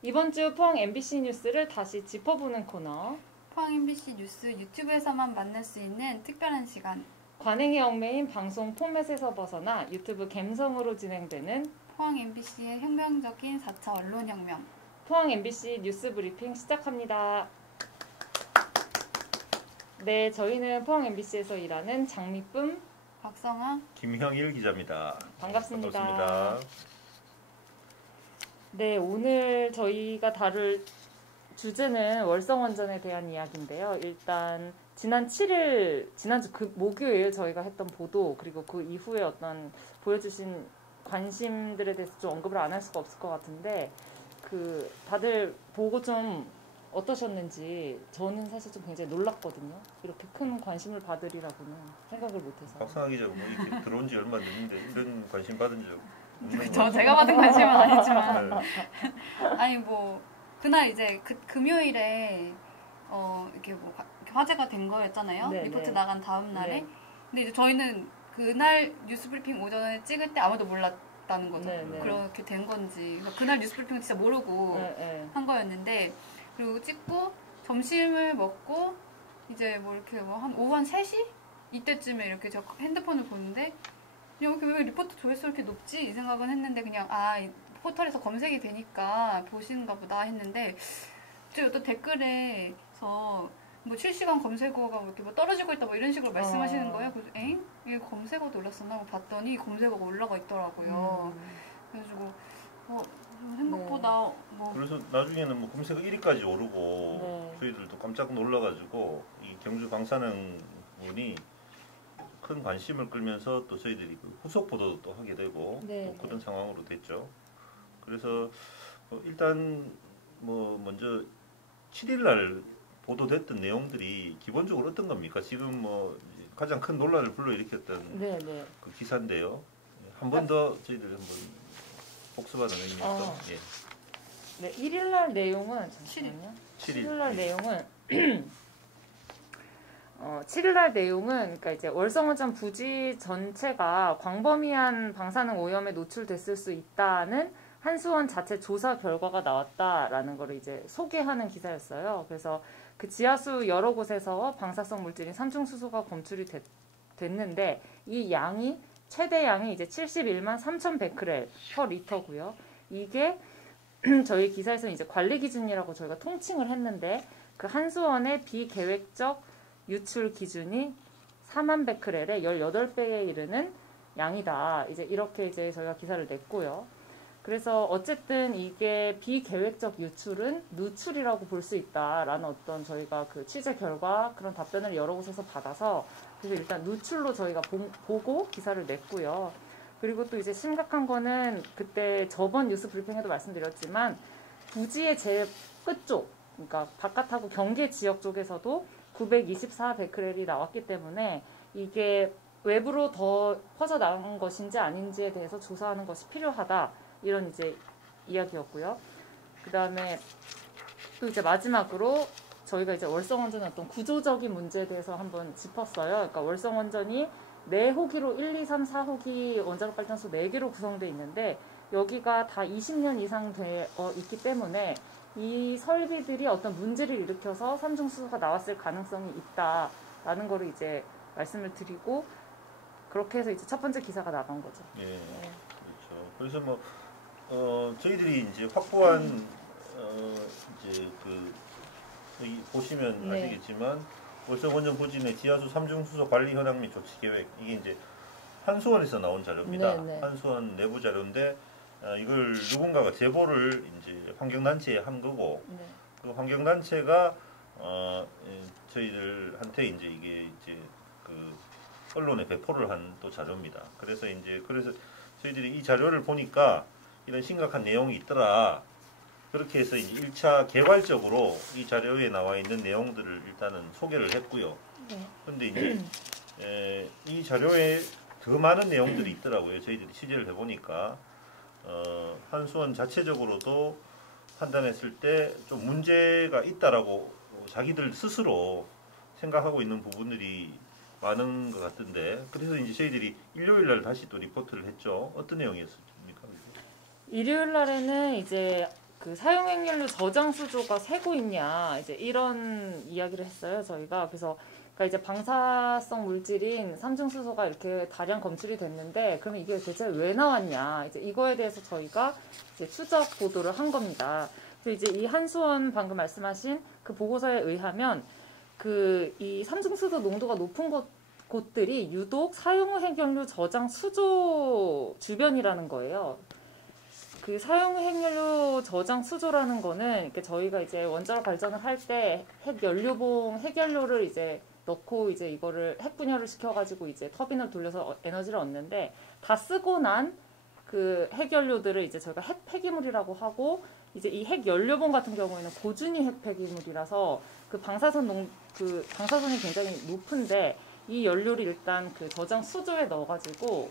이번 주 포항 MBC 뉴스를 다시 짚어보는 코너. 포항 MBC 뉴스 유튜브에서만 만날 수 있는 특별한 시간. 관행이 얽매인 방송 포맷에서 벗어나 유튜브 갬성으로 진행되는 포항 MBC의 혁명적인 4차 언론혁명. 포항 MBC 뉴스 브리핑 시작합니다. 네, 저희는 포항 MBC에서 일하는 장미쁨, 박성아, 김형일 기자입니다. 반갑습니다. 반갑습니다. 네, 오늘 저희가 다룰 주제는 월성원전에 대한 이야기인데요. 일단 지난주 목요일 저희가 했던 보도, 그리고 그 이후에 어떤 보여주신 관심들에 대해서 좀 언급을 안 할 수가 없을 것 같은데, 다들 보고 좀 어떠셨는지 저는 사실 좀 굉장히 놀랐거든요. 이렇게 큰 관심을 받으리라고는 생각을 못해서. 박성아 기자 뭐 이렇게 들어온 지 얼마 됐는데 이런 관심 받은 적 없는 제가 받은 관심은 아니지만 네. 아니 뭐 그날 이제 금요일에 이렇게 뭐 화제가 된 거였잖아요. 네, 리포트 네. 나간 다음 날에. 네. 근데 이제 저희는 그날 뉴스브리핑 오전에 찍을 때 아무도 몰랐다는 거죠. 네, 네. 그렇게 된 건지. 그래서 그날 뉴스브리핑 진짜 모르고 네. 한 거였는데, 그리고 찍고 점심을 먹고 이제 뭐 이렇게 뭐 한 오후 한 3시 이때쯤에 이렇게 저 핸드폰을 보는데 그냥 왜 리포트 조회수 이렇게 높지? 이 생각은 했는데, 그냥 이 포털에서 검색이 되니까 보시는가 보다 했는데, 저 어떤 댓글에서 뭐 실시간 검색어가 뭐 이렇게 뭐 떨어지고 있다 뭐 이런 식으로 말씀하시는 거예요. 그래서 이게 검색어도 올랐었나 하고 봤더니 검색어가 올라가 있더라고요. 그래가지고 생각보다 뭐 그래서 나중에는 뭐 검색어 1위까지 오르고 네. 저희들도 깜짝 놀라가지고 이 경주 방사능 분이 큰 관심을 끌면서 또 저희들이 그 후속 보도도 또 하게 되고 네, 또 네. 그런 상황으로 됐죠. 그래서 일단 뭐 먼저 7일날 보도됐던 내용들이 기본적으로 어떤 겁니까? 지금 뭐 가장 큰 논란을 불러일으켰던 네, 네. 그 기사인데요. 한 번 더 저희들 한번 복습하는 의미에서 네, 1일날 내용은 잠시만요. 7일날 내용은 7일날 내용은 그러니까 이제 월성원전 부지 전체가 광범위한 방사능 오염에 노출됐을 수 있다는 한수원 자체 조사 결과가 나왔다라는 걸 이제 소개하는 기사였어요. 그래서 그 지하수 여러 곳에서 방사성 물질인 삼중수소가 검출이 됐는데, 이 양이 최대 양이 이제 71만 3,100베크렐 퍼 리터고요. 이게 저희 기사에서 이제 관리 기준이라고 저희가 통칭을 했는데, 그 한수원의 비계획적 유출 기준이 4만 베크렐의 18배에 이르는 양이다. 이제 이렇게 이제 저희가 기사를 냈고요. 그래서 어쨌든 이게 비계획적 유출은 누출이라고 볼 수 있다라는 어떤 저희가 그 취재 결과 그런 답변을 여러 곳에서 받아서, 그래서 일단 누출로 저희가 보고 기사를 냈고요. 그리고 또 이제 심각한 거는 그때 저번 뉴스 브리핑에도 말씀드렸지만 부지의 제일 끝쪽, 그러니까 바깥하고 경계 지역 쪽에서도 924베크렐이 나왔기 때문에 이게 외부로 더 퍼져나간 것인지 아닌지에 대해서 조사하는 것이 필요하다. 이런 이제 이야기였고요. 그 다음에 또 이제 마지막으로 저희가 이제 월성원전의 어떤 구조적인 문제에 대해서 한번 짚었어요. 그러니까 월성원전이 4호기로 1, 2, 3, 4호기 원자력 발전소 4개로 구성되어 있는데, 여기가 다 20년 이상 되어 있기 때문에 이 설비들이 어떤 문제를 일으켜서 삼중수소가 나왔을 가능성이 있다라는 거를 이제 말씀을 드리고, 그렇게 해서 이제 첫 번째 기사가 나간 거죠. 예, 그렇죠. 그래서 뭐 저희들이 이제 확보한 이제 보시면 네. 아시겠지만 월성원전 부지 내 지하수 삼중수소 관리 현황 및 조치 계획, 이게 이제 한수원에서 나온 자료입니다. 네, 네. 한수원 내부 자료인데 이걸 누군가가 제보를 이제 환경단체에 한 거고, 네. 그 환경단체가 저희들한테 이게 이제 그 언론에 배포를 한 또 자료입니다. 그래서 저희들이 이 자료를 보니까 이런 심각한 내용이 있더라. 그렇게 해서 이제 1차 개괄적으로 이 자료에 나와 있는 내용들을 일단은 소개를 했고요. 그런데 이제 이 자료에 더 많은 내용들이 있더라고요. 저희들이 취재를 해보니까 한수원 자체적으로도 판단했을 때 좀 문제가 있다라고 자기들 스스로 생각하고 있는 부분들이 많은 것 같은데, 그래서 이제 저희들이 일요일 날 다시 또 리포트를 했죠. 어떤 내용이었습니까? 일요일 날에는 이제 그 사용행렬료 저장 수조가 새고 있냐 이제 이런 이야기를 했어요 저희가. 그래서 그러니까 이제 방사성 물질인 삼중수소가 이렇게 다량 검출이 됐는데 그러면 이게 대체 왜 나왔냐 이제 이거에 대해서 저희가 이제 추적 보도를 한 겁니다. 그래서 이제 이 한수원 방금 말씀하신 그 보고서에 의하면 그 이 삼중수소 농도가 높은 곳들이 유독 사용 후 핵연료 저장 수조 주변이라는 거예요. 그 사용 후 핵연료 저장 수조라는 거는 이렇게 저희가 이제 원자로 발전을 할 때 핵연료를 이제 넣고 이제 이거를 핵분열을 시켜가지고 이제 터빈을 돌려서 에너지를 얻는데 다 쓰고 난 그 핵연료들을 이제 저희가 핵폐기물이라고 하고 이제 이 핵연료봉 같은 경우에는 고준위 핵폐기물이라서 그 방사선이 굉장히 높은데 이 연료를 일단 그 저장 수조에 넣어가지고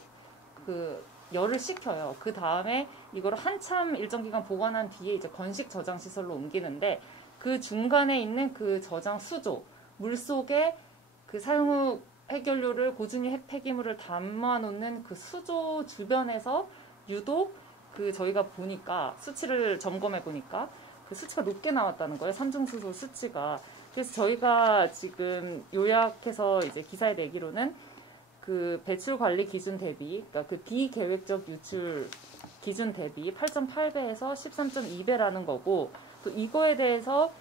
그 열을 식혀요. 그 다음에 이거를 한참 일정 기간 보관한 뒤에 이제 건식 저장 시설로 옮기는데 그 중간에 있는 그 저장 수조 물 속에 그 사용 후 핵연료를 고준위 핵폐기물을 담아놓는 그 수조 주변에서 유독 그 저희가 보니까 수치를 점검해 보니까 그 수치가 높게 나왔다는 거예요. 삼중수소 수치가. 그래서 저희가 지금 요약해서 이제 기사에 내기로는 그 배출 관리 기준 대비, 그러니까 그 비계획적 유출 기준 대비 8.8배에서 13.2배라는 거고, 또 이거에 대해서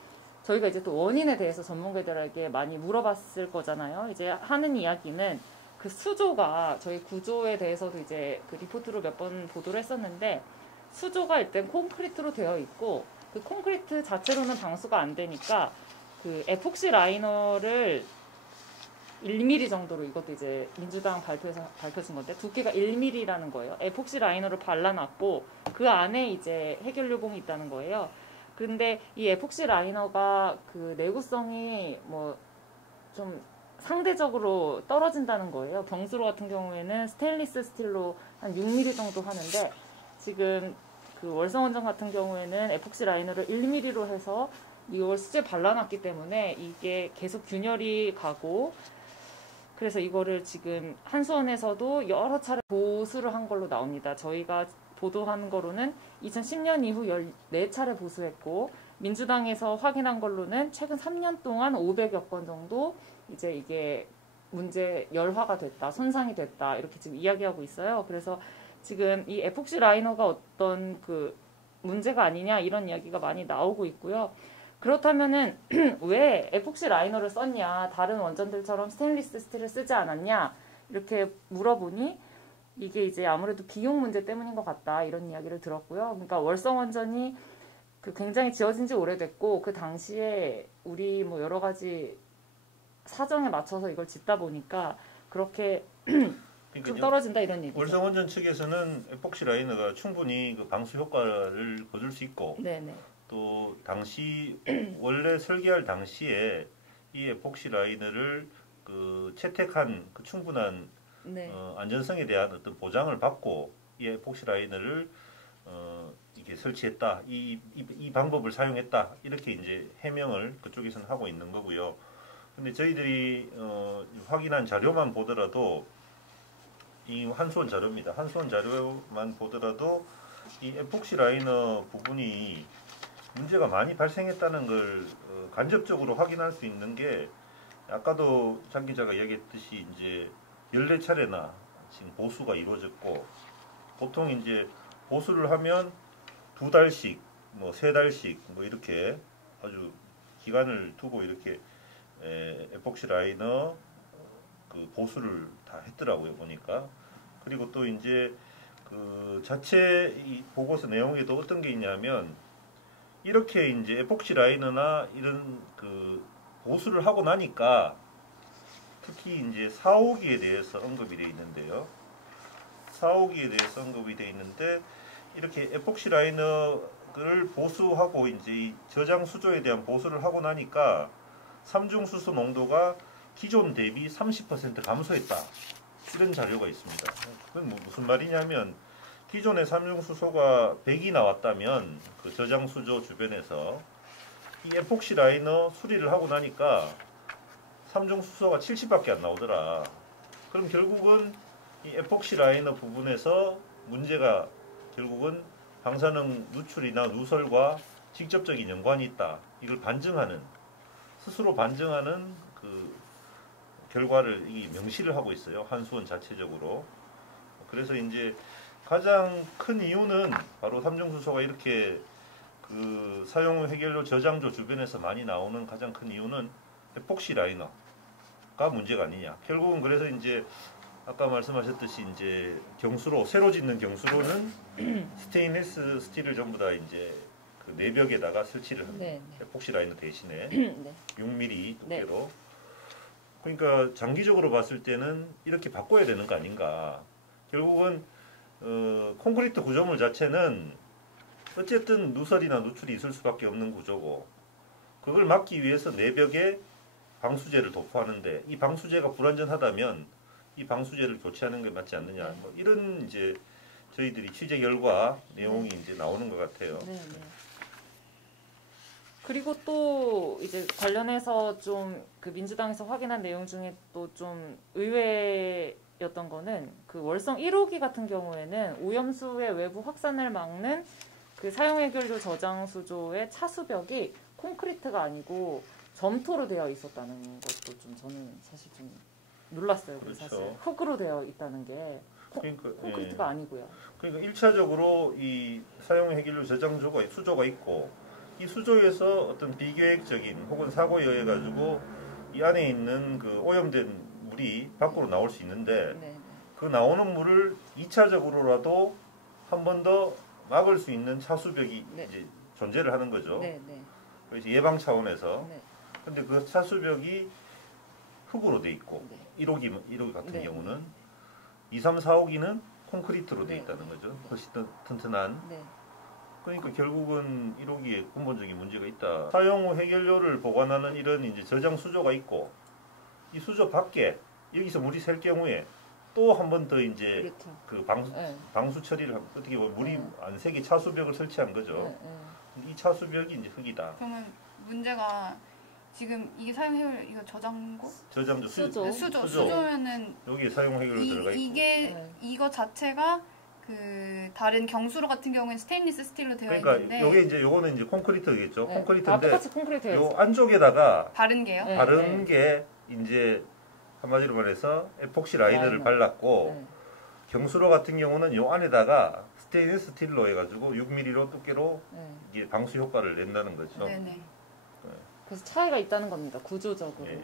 저희가 이제 또 원인에 대해서 전문가들에게 많이 물어봤을 거잖아요. 이제 하는 이야기는 그 수조가 저희 구조에 대해서도 이제 그 리포트로 몇 번 보도를 했었는데 수조가 일단 콘크리트로 되어 있고 그 콘크리트 자체로는 방수가 안 되니까 그 에폭시 라이너를 1mm 정도로 이것도 이제 민주당 발표에서 밝혀진 건데 두께가 1mm라는 거예요. 에폭시 라이너를 발라놨고 그 안에 이제 핵연료봉이 있다는 거예요. 근데 이 에폭시 라이너가 그 내구성이 뭐 좀 상대적으로 떨어진다는 거예요. 병수로 같은 경우에는 스테인리스 스틸로 한 6mm 정도 하는데 지금 그 월성원전 같은 경우에는 에폭시 라이너를 1mm로 해서 이걸 수제에 발라놨기 때문에 이게 계속 균열이 가고 그래서 이거를 지금 한수원에서도 여러 차례 보수를 한 걸로 나옵니다. 저희가 보도한 거로는 2010년 이후 14차례 보수했고 민주당에서 확인한 걸로는 최근 3년 동안 500여 건 정도 이제 이게 문제 열화가 됐다, 손상이 됐다 이렇게 지금 이야기하고 있어요. 그래서 지금 이 에폭시 라이너가 어떤 그 문제가 아니냐 이런 이야기가 많이 나오고 있고요. 그렇다면은 왜 에폭시 라이너를 썼냐, 다른 원전들처럼 스테인리스 스틸을 쓰지 않았냐 이렇게 물어보니 이게 이제 아무래도 비용 문제 때문인 것 같다 이런 이야기를 들었고요. 그러니까 월성원전이 그 굉장히 지어진 지 오래됐고 그 당시에 우리 뭐 여러 가지 사정에 맞춰서 이걸 짓다 보니까 그렇게 좀 떨어진다 이런 얘기죠. 월성원전 측에서는 에폭시 라이너가 충분히 그 방수 효과를 거둘 수 있고 네네. 또 당시 원래 설계할 당시에 이 에폭시 라이너를 그 채택한 그 충분한 네. 안전성에 대한 어떤 보장을 받고 이 에폭시 라이너를 이렇게 설치했다. 이 방법을 사용했다. 이렇게 이제 해명을 그쪽에서는 하고 있는 거고요. 근데 저희들이 확인한 자료만 보더라도 이 한수원 자료입니다. 한수원 자료만 보더라도 이 에폭시 라이너 부분이 문제가 많이 발생했다는 걸 간접적으로 확인할 수 있는 게 아까도 장 기자가 얘기했듯이 이제 14차례나 지금 보수가 이루어졌고 보통 이제 보수를 하면 2달씩 뭐 3달씩 뭐 이렇게 아주 기간을 두고 이렇게 에폭시 라이너 그 보수를 다 했더라고요 보니까. 그리고 또 이제 그 자체 이 보고서 내용에도 어떤 게 있냐면 이렇게 이제 에폭시 라이너나 이런 그 보수를 하고 나니까 특히 이제 4호기에 대해서 언급이 되어 있는데요. 4호기에 대해서 언급이 되어 있는데 이렇게 에폭시 라이너를 보수하고 이제 이 저장 수조에 대한 보수를 하고 나니까 삼중수소 농도가 기존 대비 30% 감소했다. 이런 자료가 있습니다. 그건 뭐 무슨 말이냐면 기존에 삼중수소가 100이 나왔다면 그 저장 수조 주변에서 이 에폭시 라이너 수리를 하고 나니까 삼중수소가 70밖에 안 나오더라. 그럼 결국은 이 에폭시 라이너 부분에서 문제가 결국은 방사능 누출이나 누설과 직접적인 연관이 있다. 이걸 반증하는 스스로 반증하는 그 결과를 이 명시를 하고 있어요. 한수원 자체적으로. 그래서 이제 가장 큰 이유는 바로 삼중수소가 이렇게 그 사용 후 해결료 저장조 주변에서 많이 나오는 가장 큰 이유는 에폭시 라이너가 문제가 아니냐. 결국은 그래서 이제 아까 말씀하셨듯이 이제 경수로 새로 짓는 경수로는 스테인리스 스틸을 전부 다 이제 그 내벽에다가 설치를 합니다. 네, 에폭시 라이너 대신에 네. 6mm 네. 두께로. 그러니까 장기적으로 봤을 때는 이렇게 바꿔야 되는 거 아닌가. 결국은 콘크리트 구조물 자체는 어쨌든 누설이나 누출이 있을 수밖에 없는 구조고, 그걸 막기 위해서 내벽에 방수제를 도포하는데 이 방수제가 불완전하다면 이 방수제를 교체하는 게 맞지 않느냐. 뭐 이런 이제 저희들이 취재 결과 내용이 이제 나오는 것 같아요. 네, 네. 그리고 또 이제 관련해서 좀 그 민주당에서 확인한 내용 중에 또 좀 의외였던 거는 그 월성 1호기 같은 경우에는 오염수의 외부 확산을 막는 그 사용해결료 저장 수조의 차수벽이 콘크리트가 아니고 점토로 되어 있었다는 것도 좀 저는 사실 좀 놀랐어요. 그렇죠. 사실 흙으로 되어 있다는 게 그러니까, 콘크리트가 예. 아니고요. 그러니까 1차적으로 이 사용 해결료 저장조가 수조가 있고, 이 수조에서 어떤 비계획적인 혹은 사고에 의해 가지고 이 안에 있는 그 오염된 물이 밖으로 나올 수 있는데, 네, 네. 그 나오는 물을 2차적으로라도 한 번 더 막을 수 있는 차수벽이 네. 이제 존재를 하는 거죠. 네, 네. 그래서 예방 차원에서. 네. 근데 그 차수벽이 흙으로 돼 있고, 네. 1호기 같은 네. 경우는 2, 3, 4호기는 콘크리트로 돼 네. 있다는 거죠. 훨씬 더 튼튼한. 네. 그러니까 결국은 1호기에 근본적인 문제가 있다. 사용 후 해결료를 보관하는 이런 이제 저장 수조가 있고, 이 수조 밖에 여기서 물이 셀 경우에 또 한 번 더 이제 그렇죠. 그 네. 방수 처리를 하고, 어떻게 보면 물이 네. 안 새게 차수벽을 설치한 거죠. 네, 네. 이 차수벽이 이제 흙이다. 그러면 문제가 지금 이게 사용해결 이거 저장고 저장조 수조. 수조면은 여기에 사용 해결료 들어가 있고. 이게 네. 이거 자체가 그 다른 경수로 같은 경우에는 스테인리스 스틸로 되어 그러니까 있는데 요게 이제 요거는 이제 콘크리트겠죠. 네. 다 콘크리트인데 똑같이 콘크리트예요. 요 안쪽에다가 바른 게요. 네. 바른 게 이제 한마디로 말해서 에폭시 라이너를 라이너. 발랐고, 네. 경수로 같은 경우는 요 안에다가 스테인리스 스틸로 해가지고 6mm로 두께로 네. 이게 방수 효과를 낸다는 거죠. 네네. 그래서 차이가 있다는 겁니다. 구조적으로. 예. 예.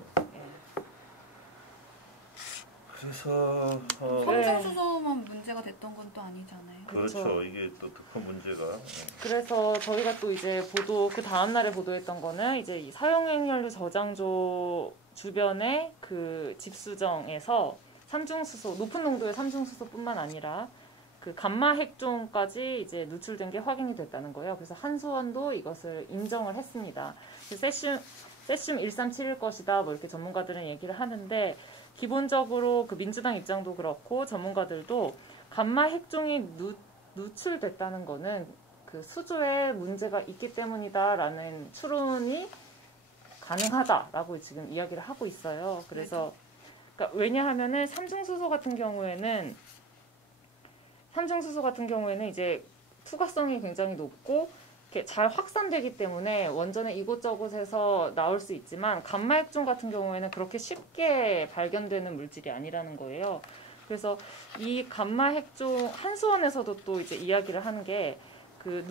그래서 섬중수소만 문제가 됐던 건 또 아니잖아요. 그렇죠. 그렇죠. 이게 또 더 큰 문제가. 그래서 저희가 또 이제 그 다음 날에 보도했던 거는 이제 이 사용행렬료 저장조 주변의 그 집수정에서 삼중수소, 높은 농도의 삼중수소뿐만 아니라 그 감마 핵종까지 이제 누출된 게 확인이 됐다는 거예요. 그래서 한수원도 이것을 인정을 했습니다. 세슘 1371 것이다. 뭐 이렇게 전문가들은 얘기를 하는데, 기본적으로 그 민주당 입장도 그렇고 전문가들도 감마 핵종이 누출됐다는 거는 그 수조에 문제가 있기 때문이다라는 추론이 가능하다라고 지금 이야기를 하고 있어요. 그래서 그러니까 왜냐하면은 삼중수소 같은 경우에는 이제 투과성이 굉장히 높고 이렇게 잘 확산되기 때문에 원전의 이곳저곳에서 나올 수 있지만, 감마 핵종 같은 경우에는 그렇게 쉽게 발견되는 물질이 아니라는 거예요. 그래서 이 감마 핵종, 한수원에서도 또 이제 이야기를 하는 게, 그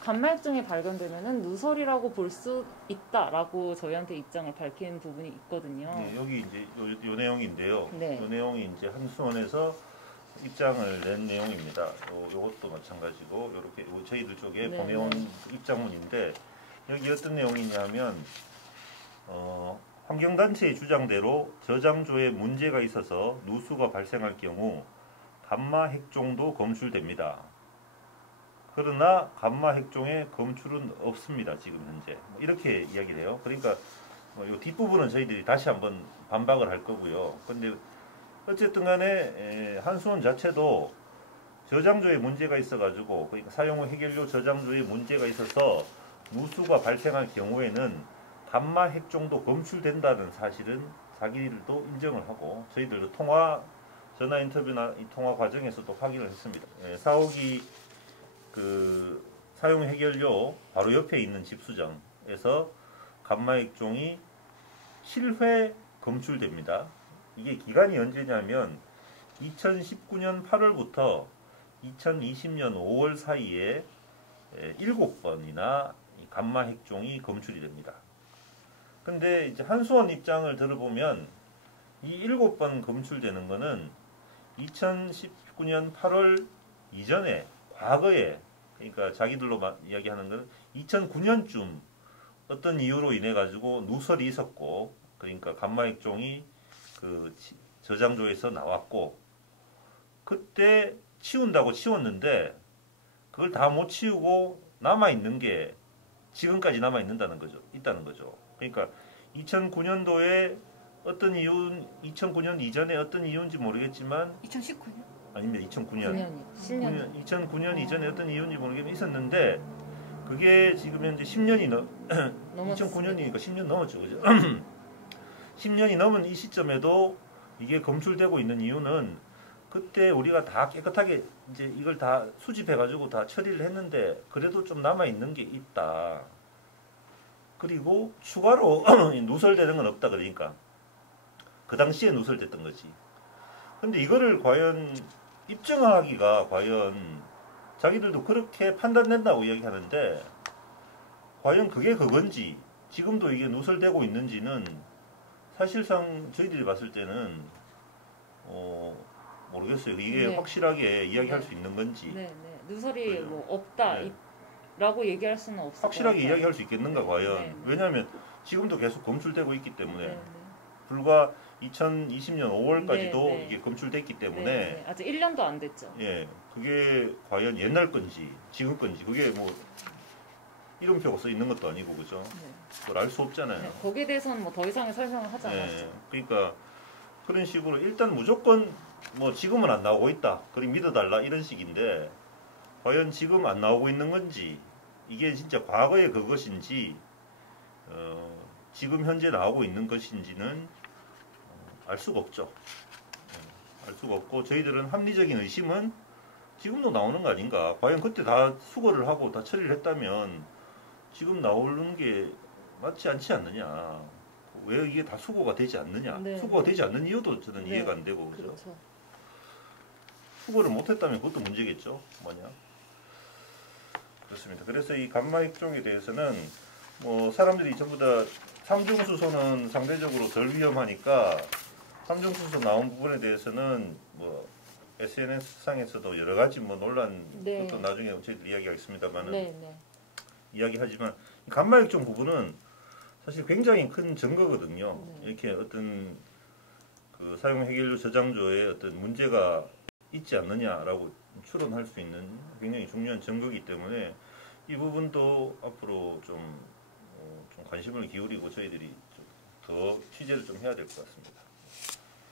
감마 핵종이 발견되면은 누설이라고 볼 수 있다라고 저희한테 입장을 밝힌 부분이 있거든요. 네, 여기 이제 요 내용인데요. 네. 요 내용이 이제 한수원에서 입장을 낸 내용입니다. 요것도 마찬가지고 이렇게 저희들 쪽에 네, 보내온 네. 입장문인데, 여기 어떤 내용이냐면 환경단체의 주장대로 저장조에 문제가 있어서 누수가 발생할 경우 감마 핵종도 검출됩니다. 그러나 감마 핵종의 검출은 없습니다. 지금 현재. 이렇게 이야기를 해요. 그러니까 이 뒷부분은 저희들이 다시 한번 반박을 할 거고요. 근데 어쨌든 간에 한수원 자체도 저장조에 문제가 있어가지고, 그러니까 사용 후 해결료 저장조에 문제가 있어서 누수가 발생할 경우에는 감마 핵종도 검출된다는 사실은 자기들도 인정을 하고, 저희들도 전화 인터뷰나 이 통화 과정에서도 확인을 했습니다. 4호기 그 사용 해결료 바로 옆에 있는 집수정에서 감마액종이 실회 검출됩니다. 이게 기간이 언제냐면 2019년 8월부터 2020년 5월 사이에 7번이나 감마핵종이 검출이 됩니다. 근데 이제 한수원 입장을 들어보면 이 7번 검출되는 거는 2019년 8월 이전에 과거에, 그러니까 자기들로 이야기하는 건 2009년쯤 어떤 이유로 인해 가지고 누설이 있었고, 그러니까 감마액종이 그 저장소에서 나왔고, 그때 치운다고 치웠는데 그걸 다 못 치우고 남아 있는 게 지금까지 남아 있다는 거죠. 그러니까 2009년도에 어떤 이유, 2009년 이전에 어떤 이유인지 모르겠지만 2019년? 아닙니다. 2009년. 10년. 2009년 이전에 어떤 이유인지 모르겠지만 있었는데 그게 지금 현재 10년이 2009년이니까 10년 넘었죠. 그죠? 10년이 넘은 이 시점에도 이게 검출되고 있는 이유는 그때 우리가 다 깨끗하게 이제 이걸 다 수집해가지고 다 처리를 했는데 그래도 좀 남아있는 게 있다. 그리고 추가로 누설되는 건 없다. 그러니까 그 당시에 누설됐던 거지. 근데 이거를 과연 입증하기가 과연 자기들도 그렇게 판단된다고 이야기하는데 과연 그게 그건지 지금도 이게 누설되고 있는지는 사실상 저희들이 봤을 때는 모르겠어요. 이게 네. 확실하게 이야기할 네. 수 있는 건지 네, 네. 누설이 그래요. 뭐 없다 네. 라고 얘기할 수는 없을 것 확실하게 같아요. 이야기할 수 있겠는가 과연. 네. 왜냐하면 지금도 계속 검출되고 있기 때문에 네, 네. 불과 2020년 5월까지도 네, 네. 이게 검출됐기 네, 때문에 네. 아직 1년도 안 됐죠. 예, 그게 과연 옛날 건지 지금 건지 그게 뭐 이름표가 써 있는 것도 아니고 그죠? 네. 그걸 알 수 없잖아요. 네, 거기에 대해서는 뭐 더 이상의 설명을 하지 않았죠. 예, 그러니까 그런 식으로 일단 무조건 뭐 지금은 안 나오고 있다. 그리 믿어달라 이런 식인데 과연 지금 안 나오고 있는 건지 이게 진짜 과거의 그것인지 지금 현재 나오고 있는 것인지는 알 수가 없죠. 알 수가 없고 저희들은 합리적인 의심은 지금도 나오는 거 아닌가. 과연 그때 다 수거를 하고 다 처리를 했다면 지금 나오는 게 맞지 않지 않느냐. 왜 이게 다 수거가 되지 않느냐. 네. 수거가 되지 않는 이유도 저는 네. 이해가 안 되고 그죠. 그렇죠. 수거를 못했다면 그것도 문제겠죠. 뭐냐. 그렇습니다. 그래서 이 감마액종에 대해서는 뭐 사람들이 전부 다 삼중수소는 상대적으로 덜 위험하니까 삼중수소 나온 부분에 대해서는 뭐 SNS 상에서도 여러 가지 뭐 논란 네. 그것도 나중에 저희들 이야기하겠습니다만은 네, 네. 이야기하지만 감마액종 부분은 사실 굉장히 큰 증거거든요. 네. 이렇게 어떤 그 사용 해결료 저장소에 어떤 문제가 있지 않느냐라고 추론할 수 있는 굉장히 중요한 증거이기 때문에 이 부분도 앞으로 좀 관심을 기울이고 저희들이 좀 더 취재를 좀 해야 될 것 같습니다.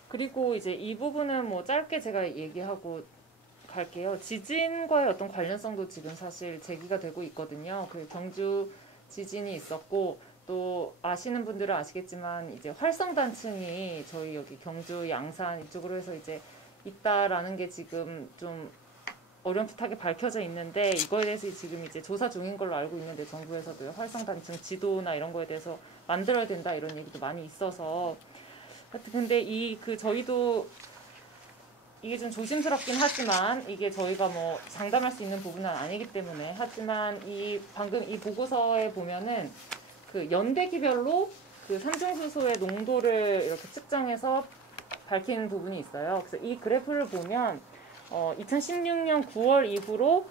그리고 이제 이 부분은 뭐 짧게 제가 얘기하고 갈게요. 지진과의 어떤 관련성도 지금 사실 제기가 되고 있거든요. 그 경주 지진이 있었고 또 아시는 분들은 아시겠지만 이제 활성단층이 저희 여기 경주 양산 이쪽으로 해서 이제 있다라는 게 지금 좀 어렴풋하게 밝혀져 있는데 이거에 대해서 지금 이제 조사 중인 걸로 알고 있는데 정부에서도 활성단층 지도나 이런 거에 대해서 만들어야 된다 이런 얘기도 많이 있어서 하여튼 근데 저희도 이게 좀 조심스럽긴 하지만 이게 저희가 뭐 장담할 수 있는 부분은 아니기 때문에 하지만 방금 이 보고서에 보면은 그 연대기별로 그 삼중수소의 농도를 이렇게 측정해서 밝힌 부분이 있어요. 그래서 이 그래프를 보면 2016년 9월 이후로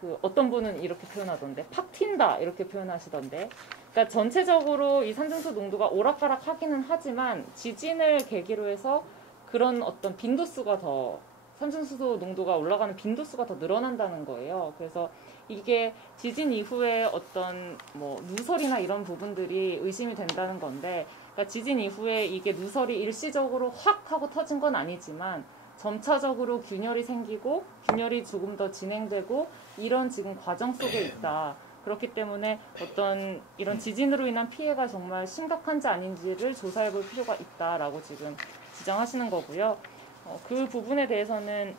그 어떤 분은 이렇게 표현하던데 팍 튄다 이렇게 표현하시던데 그러니까 전체적으로 이 삼중수 농도가 오락가락 하기는 하지만 지진을 계기로 해서 그런 어떤 빈도수가 더 삼중수소 농도가 올라가는 빈도수가 더 늘어난다는 거예요. 그래서 이게 지진 이후에 어떤 뭐 누설이나 이런 부분들이 의심이 된다는 건데 그러니까 지진 이후에 이게 누설이 일시적으로 확 하고 터진 건 아니지만 점차적으로 균열이 생기고 균열이 조금 더 진행되고 이런 지금 과정 속에 있다. 그렇기 때문에 어떤 이런 지진으로 인한 피해가 정말 심각한지 아닌지를 조사해 볼 필요가 있다라고 지금 주장하시는 거고요. 그 부분에 대해서는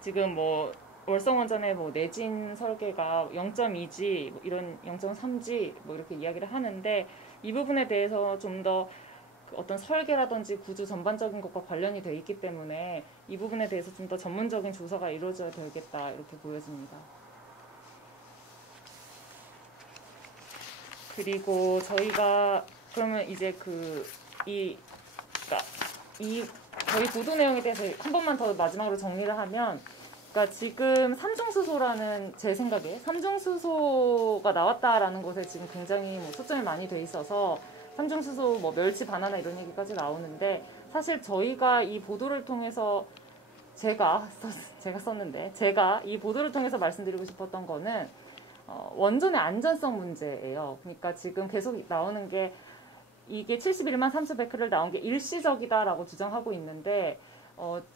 지금 뭐 월성원전의 뭐 내진 설계가 0.2G, 뭐 이런 0.3G 뭐 이렇게 이야기를 하는데 이 부분에 대해서 좀 더 어떤 설계라든지 구조 전반적인 것과 관련이 돼 있기 때문에 이 부분에 대해서 좀 더 전문적인 조사가 이루어져야 되겠다 이렇게 보여집니다. 그리고 저희가 그러면 이제 그러니까 이 저희 보도 내용에 대해서 한 번만 더 마지막으로 정리를 하면, 그러니까 지금 삼중수소라는 제 생각에 삼중수소가 나왔다라는 것에 지금 굉장히 뭐 초점이 많이 돼 있어서 삼중수소 뭐 멸치 바나나 이런 얘기까지 나오는데, 사실 저희가 이 보도를 통해서 제가 썼는데 제가 이 보도를 통해서 말씀드리고 싶었던 거는 원전의 안전성 문제예요. 그러니까 지금 계속 나오는 게 이게 71만 3,100회를 나온 게 일시적이다라고 주장하고 있는데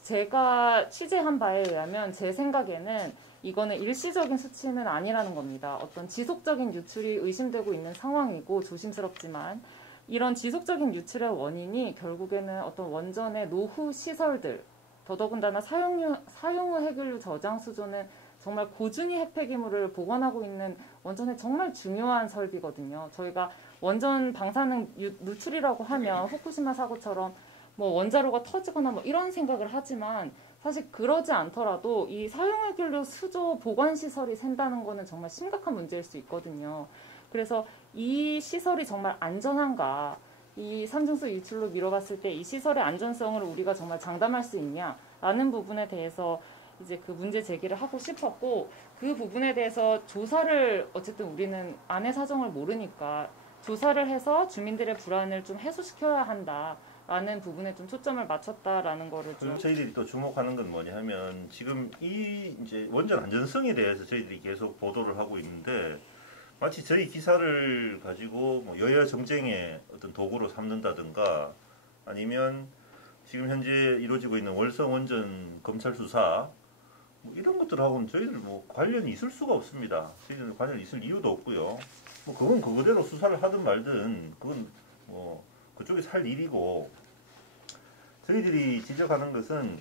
제가 취재한 바에 의하면 제 생각에는 이거는 일시적인 수치는 아니라는 겁니다. 어떤 지속적인 유출이 의심되고 있는 상황이고 조심스럽지만 이런 지속적인 유출의 원인이 결국에는 어떤 원전의 노후 시설들, 더더군다나 사용 후 해결류 저장 수조는 정말 고준위 핵폐기물을 보관하고 있는 원전의 정말 중요한 설비거든요. 저희가 원전 방사능 누출이라고 하면 후쿠시마 사고처럼 뭐 원자로가 터지거나 뭐 이런 생각을 하지만 사실 그러지 않더라도 이 사용해결류 수조 보관 시설이 샌다는 거는 정말 심각한 문제일 수 있거든요. 그래서 이 시설이 정말 안전한가, 이 삼중수 유출로 미뤄봤을 때 이 시설의 안전성을 우리가 정말 장담할 수 있냐라는 부분에 대해서 이제 그 문제 제기를 하고 싶었고, 그 부분에 대해서 조사를 어쨌든 우리는 안의 사정을 모르니까 조사를 해서 주민들의 불안을 좀 해소시켜야 한다라는 부분에 좀 초점을 맞췄다라는 거를 좀. 저희들이 또 주목하는 건 뭐냐 하면 지금 이 이제 원전 안전성에 대해서 저희들이 계속 보도를 하고 있는데 마치 저희 기사를 가지고 뭐 여야 정쟁의 어떤 도구로 삼는다든가 아니면 지금 현재 이루어지고 있는 월성 원전 검찰 수사 뭐 이런 것들하고는 저희들 뭐 관련이 있을 수가 없습니다. 저희들 관련이 있을 이유도 없고요. 뭐 그건 그거대로 수사를 하든 말든 그건 뭐 그쪽에서 할 일이고, 저희들이 지적하는 것은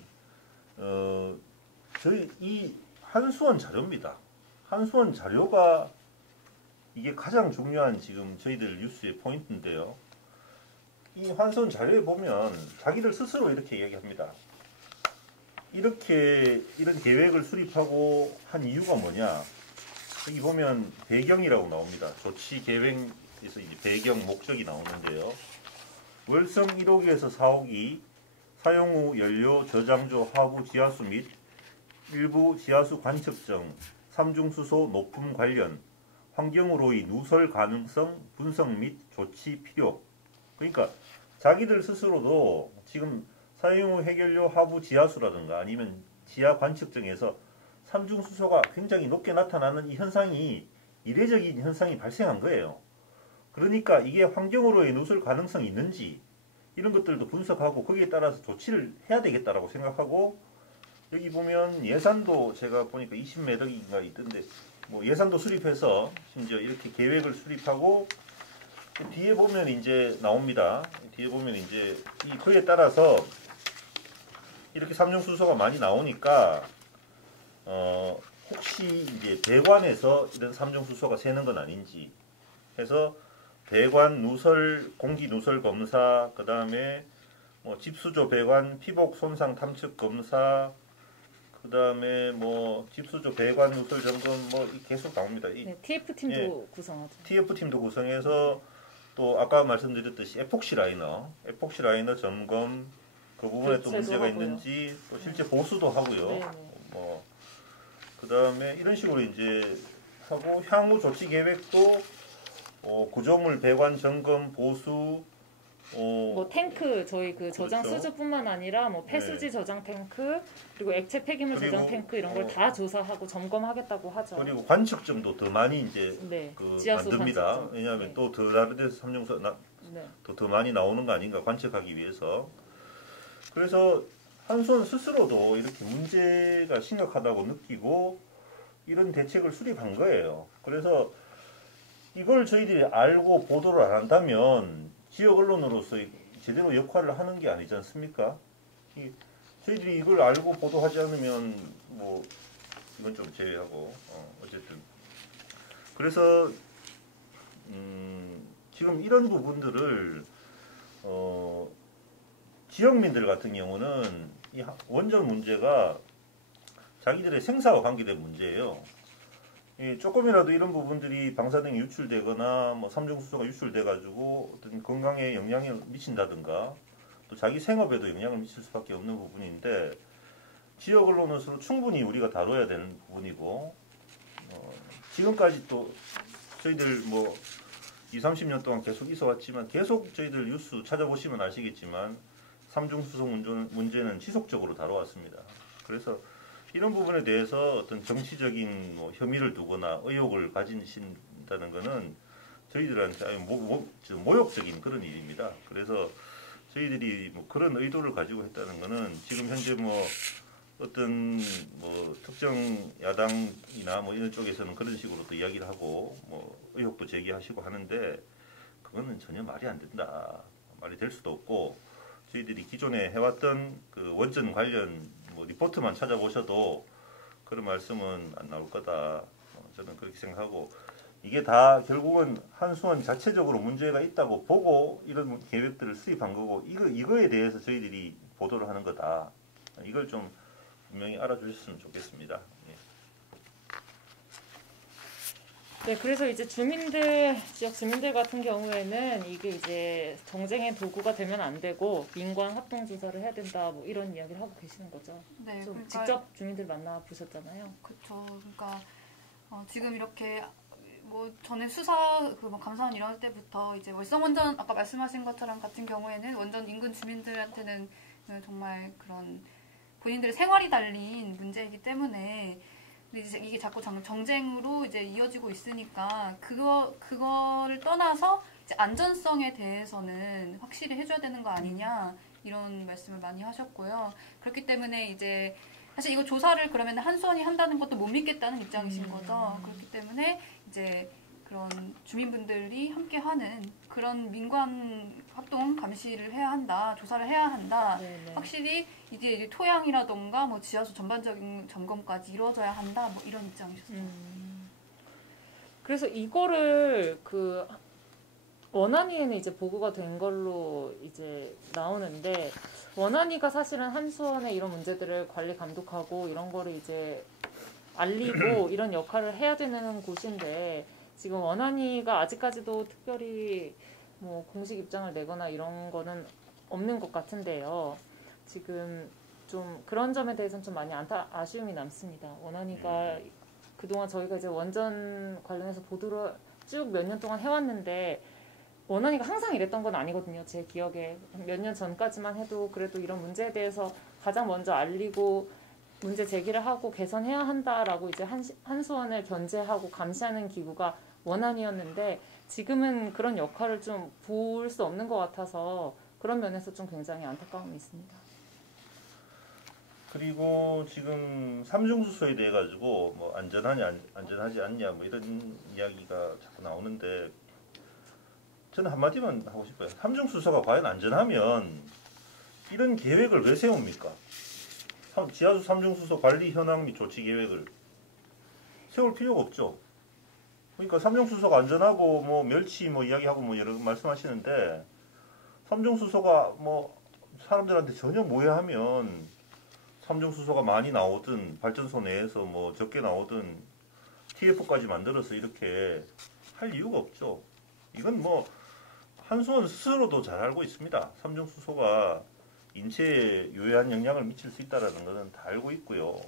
저희 이 한수원 자료입니다. 한수원 자료가 이게 가장 중요한 지금 저희들 뉴스의 포인트인데요. 이 한수원 자료에 보면 자기들 스스로 이렇게 이야기합니다. 이렇게 이런 계획을 수립하고 한 이유가 뭐냐? 여기 보면 배경이라고 나옵니다. 조치 계획에서 이제 배경 목적이 나오는데요. 월성 1호기에서 4호기 사용 후 연료 저장조 하부 지하수 및 일부 지하수 관측정, 삼중수소 높음 관련, 환경으로의 누설 가능성 분석 및 조치 필요. 그러니까 자기들 스스로도 지금 사용 후 해결료 하부 지하수라든가 아니면 지하 관측정에서 삼중수소가 굉장히 높게 나타나는 이 현상이 이례적인 현상이 발생한 거예요. 그러니까 이게 환경으로의 누설 가능성이 있는지 이런 것들도 분석하고 거기에 따라서 조치를 해야 되겠다라고 생각하고, 여기 보면 예산도 제가 보니까 20몇 억인가 있던데 뭐 예산도 수립해서 심지어 이렇게 계획을 수립하고 뒤에 보면 이제 나옵니다. 뒤에 보면 이제 그에 따라서 이렇게 삼중수소가 많이 나오니까 혹시 이제 배관에서 이런 삼중수소가 새는 건 아닌지 해서 배관 누설 공기 누설 검사, 그 다음에 뭐 집수조 배관 피복 손상 탐측 검사, 그 다음에 뭐 집수조 배관 누설 점검 뭐 계속 나옵니다. 네, TF팀도 구성하죠. TF팀도 구성해서 또 아까 말씀드렸듯이 에폭시 라이너 점검, 그 부분에 또 문제가 하고요. 있는지 또 실제 보수도 하고요. 네네. 뭐 그 다음에 이런 식으로 이제 하고 향후 조치 계획도 구조물 배관 점검 보수, 뭐 탱크 저희 그 저장 그렇죠. 수조뿐만 아니라 뭐 폐수지 네. 저장 탱크 그리고 액체 폐기물 그리고, 저장 탱크 이런 걸 다 조사하고 점검하겠다고 하죠. 그리고 관측점도 더 많이 이제 네. 그 지하수 만듭니다. 관측점. 왜냐하면 네. 또 더 다른 데서 삼중수 네. 더 많이 나오는 거 아닌가 관측하기 위해서. 그래서 한수원 스스로도 이렇게 문제가 심각하다고 느끼고 이런 대책을 수립한 거예요. 그래서 이걸 저희들이 알고 보도를 안 한다면 지역 언론으로서 제대로 역할을 하는 게 아니지 않습니까? 저희들이 이걸 알고 보도하지 않으면 뭐 이건 좀 제외하고 어쨌든 그래서 지금 이런 부분들을 지역민들 같은 경우는 이 원전 문제가 자기들의 생사와 관계된 문제예요. 조금이라도 이런 부분들이 방사능이 유출되거나 뭐 삼중수소가 유출돼가지고 어떤 건강에 영향을 미친다든가 또 자기 생업에도 영향을 미칠 수밖에 없는 부분인데 지역 언론으로서 충분히 우리가 다뤄야 되는 부분이고 지금까지 또 저희들 뭐 20, 30년 동안 계속 있어 왔지만 계속 저희들 뉴스 찾아보시면 아시겠지만 삼중수소 문제는 지속적으로 다뤄왔습니다. 그래서 이런 부분에 대해서 어떤 정치적인 뭐 혐의를 두거나 의혹을 가지신다는 것은 저희들한테 아주 모욕적인 그런 일입니다. 그래서 저희들이 뭐 그런 의도를 가지고 했다는 것은 지금 현재 뭐 어떤 뭐 특정 야당이나 뭐 이런 쪽에서는 그런 식으로 또 이야기를 하고 뭐 의혹도 제기하시고 하는데 그거는 전혀 말이 안 된다. 말이 될 수도 없고 저희들이 기존에 해왔던 그 원전 관련 뭐 리포트만 찾아보셔도 그런 말씀은 안 나올 거다. 저는 그렇게 생각하고 이게 다 결국은 한수원 자체적으로 문제가 있다고 보고 이런 계획들을 수립한 거고 이거에 대해서 저희들이 보도를 하는 거다. 이걸 좀 분명히 알아주셨으면 좋겠습니다. 네, 그래서 이제 지역 주민들 같은 경우에는 이게 이제 정쟁의 도구가 되면 안 되고 민관 합동 조사를 해야 된다, 뭐 이런 이야기를 하고 계시는 거죠. 네, 좀 그러니까, 직접 주민들 만나 보셨잖아요. 그렇죠. 그러니까 지금 이렇게 뭐 전에 수사 뭐 감사원 일어날 때부터 이제 월성 원전 아까 말씀하신 것처럼 같은 경우에는 원전 인근 주민들한테는 정말 그런 본인들의 생활이 달린 문제이기 때문에 이제 이게 자꾸 정쟁으로 이제 이어지고 있으니까 그거를 떠나서 이제 안전성에 대해서는 확실히 해줘야 되는 거 아니냐 이런 말씀을 많이 하셨고요. 그렇기 때문에 이제 사실 이거 조사를 그러면 한수원이 한다는 것도 못 믿겠다는 입장이신 거죠. 그렇기 때문에 이제 그런 주민분들이 함께하는 그런 민관 합동 감시를 해야 한다, 조사를 해야 한다. 네네. 확실히 이제 토양이라던가 뭐 지하수 전반적인 점검까지 이루어져야 한다, 뭐 이런 입장이셨어요. 그래서 이거를 그 원안위에는 이제 보고가 된 걸로 이제 나오는데 원안위가 사실은 한수원의 이런 문제들을 관리 감독하고 이런 거를 이제 알리고 이런 역할을 해야 되는 곳인데 지금 원안위가 아직까지도 특별히 뭐 공식 입장을 내거나 이런 거는 없는 것 같은데요. 지금 좀 그런 점에 대해서는 좀 많이 아쉬움이 남습니다. 원안위가 그동안 저희가 이제 원전 관련해서 보도를 쭉 몇 년 동안 해왔는데 원안위가 항상 이랬던 건 아니거든요. 제 기억에 몇 년 전까지만 해도 그래도 이런 문제에 대해서 가장 먼저 알리고 문제 제기를 하고 개선해야 한다라고 이제 한수원을 견제하고 감시하는 기구가 원안위였는데 지금은 그런 역할을 좀 볼 수 없는 것 같아서 그런 면에서 좀 굉장히 안타까움이 있습니다. 그리고 지금 삼중수소에 대해 가지고 뭐 안전하냐 안전하지 않냐 뭐 이런 이야기가 자꾸 나오는데 저는 한마디만 하고 싶어요. 삼중수소가 과연 안전하면 이런 계획을 왜 세웁니까? 지하수 삼중수소 관리 현황 및 조치 계획을 세울 필요가 없죠. 그러니까 삼중수소가 안전하고 뭐 멸치 뭐 이야기하고 뭐 여러 말씀하시는데 삼중수소가 뭐 사람들한테 전혀 모해하면 삼중수소가 많이 나오든 발전소 내에서 뭐 적게 나오든 TF까지 만들어서 이렇게 할 이유가 없죠. 이건 뭐 한수원 스스로도 잘 알고 있습니다. 삼중수소가 인체에 유해한 영향을 미칠 수 있다는 것은 다 알고 있고요.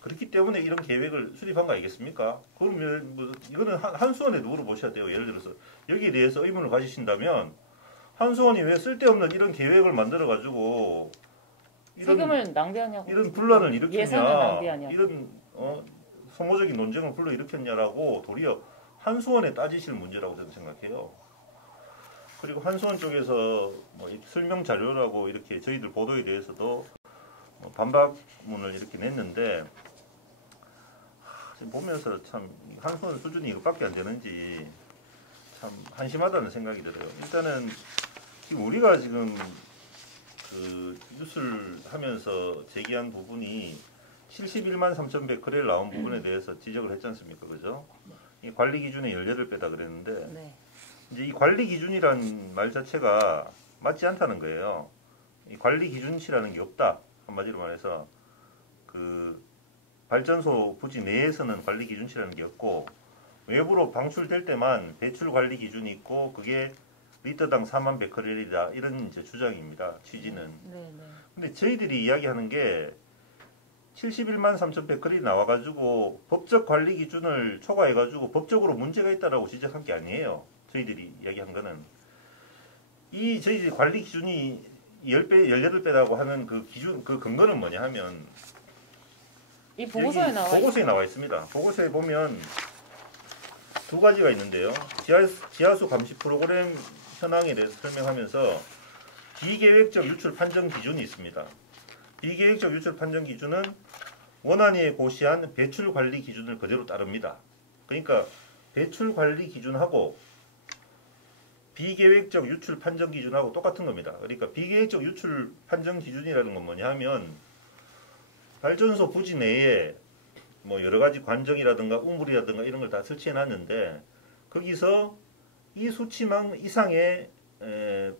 그렇기 때문에 이런 계획을 수립한 거 아니겠습니까? 그러면 뭐 이거는 한수원에도 물어보셔야 돼요. 예를 들어서 여기에 대해서 의문을 가지신다면 한수원이 왜 쓸데없는 이런 계획을 만들어 가지고 세금을 낭비하냐고 이런 분란을 일으켰냐, 예산을 낭비하냐고 이런 소모적인 논쟁을 불러일으켰냐라고 도리어 한수원에 따지실 문제라고 저는 생각해요. 그리고 한수원 쪽에서 뭐 설명 자료라고 이렇게 저희들 보도에 대해서도 반박문을 이렇게 냈는데 지금 보면서 참 한수원 수준이 이것밖에 안 되는지 참 한심하다는 생각이 들어요. 일단은 지금 우리가 지금 그 뉴스를 하면서 제기한 부분이 71만 3,100크렐 나온 부분에 대해서 지적을 했지 않습니까? 그죠? 이 관리 기준의 18배다 그랬는데 네. 이제 이 관리 기준이란 말 자체가 맞지 않다는 거예요. 이 관리 기준치라는 게 없다. 한마디로 말해서 그 발전소 부지 내에서는 관리 기준치라는 게 없고 외부로 방출될 때만 배출 관리 기준이 있고 그게 리터당 4만 베크렐이다 이런 이제 주장입니다. 취지는. 네, 네. 근데 저희들이 이야기하는 게 71만 3천 베크렐이 나와가지고 법적 관리 기준을 초과해가지고 법적으로 문제가 있다라고 지적한 게 아니에요. 저희들이 이야기한 거는 이 저희들 관리 기준이 10배, 18배라고 하는 그 기준, 그 근거는 뭐냐 하면 이 보고서에 보고서에 나와 있습니다. 보고서에 보면 두 가지가 있는데요. 지하수 감시 프로그램 현황에 대해서 설명하면서 비계획적 유출 판정 기준이 있습니다. 비계획적 유출 판정 기준은 원안위에 고시한 배출 관리 기준을 그대로 따릅니다. 그러니까 배출 관리 기준하고 비계획적 유출 판정 기준하고 똑같은 겁니다. 그러니까 비계획적 유출 판정 기준이라는 건 뭐냐 하면 발전소 부지 내에 뭐 여러 가지 관정이라든가 우물이라든가 이런 걸 다 설치해 놨는데 거기서 이 수치망 이상의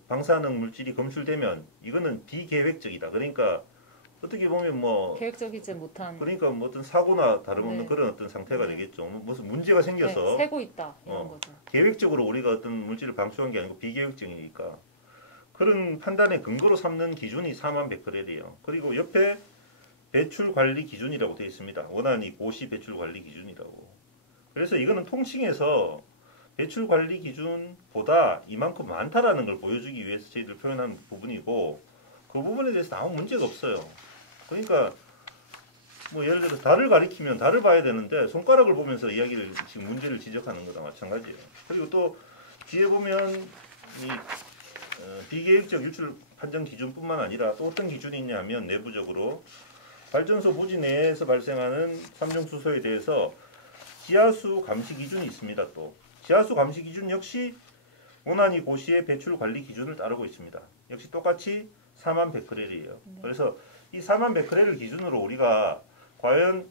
방사능 물질이 검출되면 이거는 비계획적이다. 그러니까 어떻게 보면 뭐 계획적이지 못한 그러니까 뭐 어떤 사고나 다름없는 네. 그런 어떤 상태가 네. 되겠죠. 무슨 문제가 생겨서 네, 새고 있다 이런 거죠. 계획적으로 우리가 어떤 물질을 방출한 게 아니고 비계획적이니까 그런 판단의 근거로 삼는 기준이 4만 베크렐이에요. 그리고 옆에 배출 관리 기준이라고 되어 있습니다. 원안이 고시 배출 관리 기준이라고. 그래서 이거는 통칭해서 배출 관리 기준보다 이만큼 많다라는 걸 보여주기 위해서 저희들 표현한 부분이고 그 부분에 대해서 아무 문제가 없어요. 그러니까 뭐 예를 들어서 달을 가리키면 달을 봐야 되는데 손가락을 보면서 이야기를 지금 문제를 지적하는 거나 마찬가지예요. 그리고 또 뒤에 보면 이 비계획적 유출 판정 기준뿐만 아니라 또 어떤 기준이 있냐면 내부적으로 발전소 부지 내에서 발생하는 삼중수소에 대해서 지하수 감시 기준이 있습니다. 또 지하수 감시 기준 역시 원안위 고시의 배출 관리 기준을 따르고 있습니다. 역시 똑같이 4만 베크렐이에요. 그래서 이 4만 베크렐을 기준으로 우리가 과연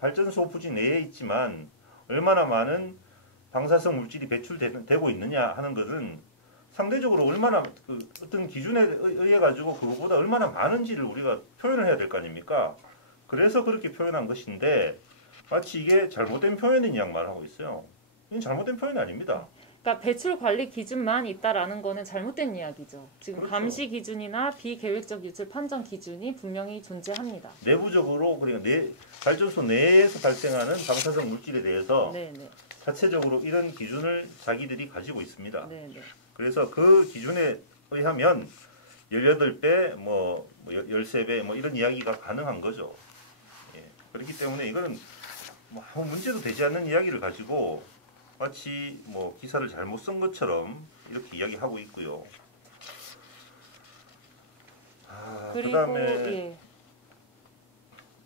발전소 부지 내에 있지만 얼마나 많은 방사성 물질이 배출되고 있느냐 하는 것은 상대적으로 얼마나 어떤 기준에 의해 가지고 그것보다 얼마나 많은지를 우리가 표현을 해야 될 거 아닙니까? 그래서 그렇게 표현한 것인데 마치 이게 잘못된 표현인 양 말하고 있어요. 이건 잘못된 표현이 아닙니다. 그러니까 배출 관리 기준만 있다라는 거는 잘못된 이야기죠. 지금 그렇죠. 감시 기준이나 비계획적 유출 판정 기준이 분명히 존재합니다. 내부적으로 그러니까 발전소 내에서 발생하는 방사성 물질에 대해서 네네. 자체적으로 이런 기준을 자기들이 가지고 있습니다. 네네. 그래서 그 기준에 의하면 18배, 뭐 13배 뭐 이런 이야기가 가능한 거죠. 예. 그렇기 때문에 이거는 뭐 아무 문제도 되지 않는 이야기를 가지고 마치 뭐 기사를 잘못 쓴 것처럼 이렇게 이야기하고 있고요. 그리고 그다음에 예.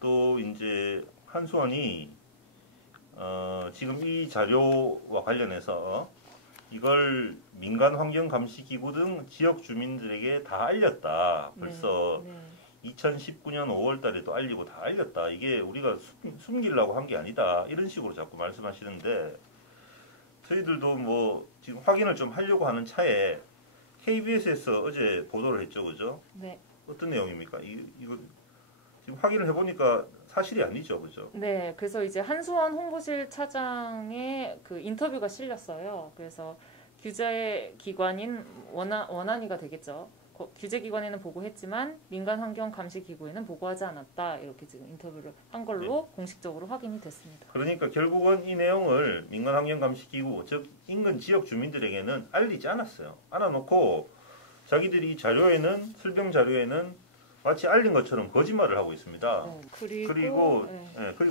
또 이제 한수원이 지금 이 자료와 관련해서 이걸 민간환경감시기구 등 지역 주민들에게 다 알렸다. 벌써 네. 2019년 5월 달에도 알리고 다 알렸다. 이게 우리가 숨기려고 한 게 아니다. 이런 식으로 자꾸 말씀하시는데 저희들도 뭐 지금 확인을 좀 하려고 하는 차에 KBS에서 어제 보도를 했죠. 그죠? 네. 어떤 내용입니까? 이거 지금 확인을 해보니까 사실이 아니죠. 그죠? 네, 그래서 이제 한수원 홍보실 차장의 그 인터뷰가 실렸어요. 그래서 규제기관인 원안위가 되겠죠. 규제기관에는 보고했지만 민간환경감시기구에는 보고하지 않았다. 이렇게 지금 인터뷰를 한 걸로 공식적으로 확인이 됐습니다. 그러니까 결국은 이 내용을 민간환경감시기구, 즉 인근 지역 주민들에게는 알리지 않았어요. 알아놓고 자기들이 이 자료에는 설명 자료에는 마치 알린 것처럼 거짓말을 하고 있습니다. 그리고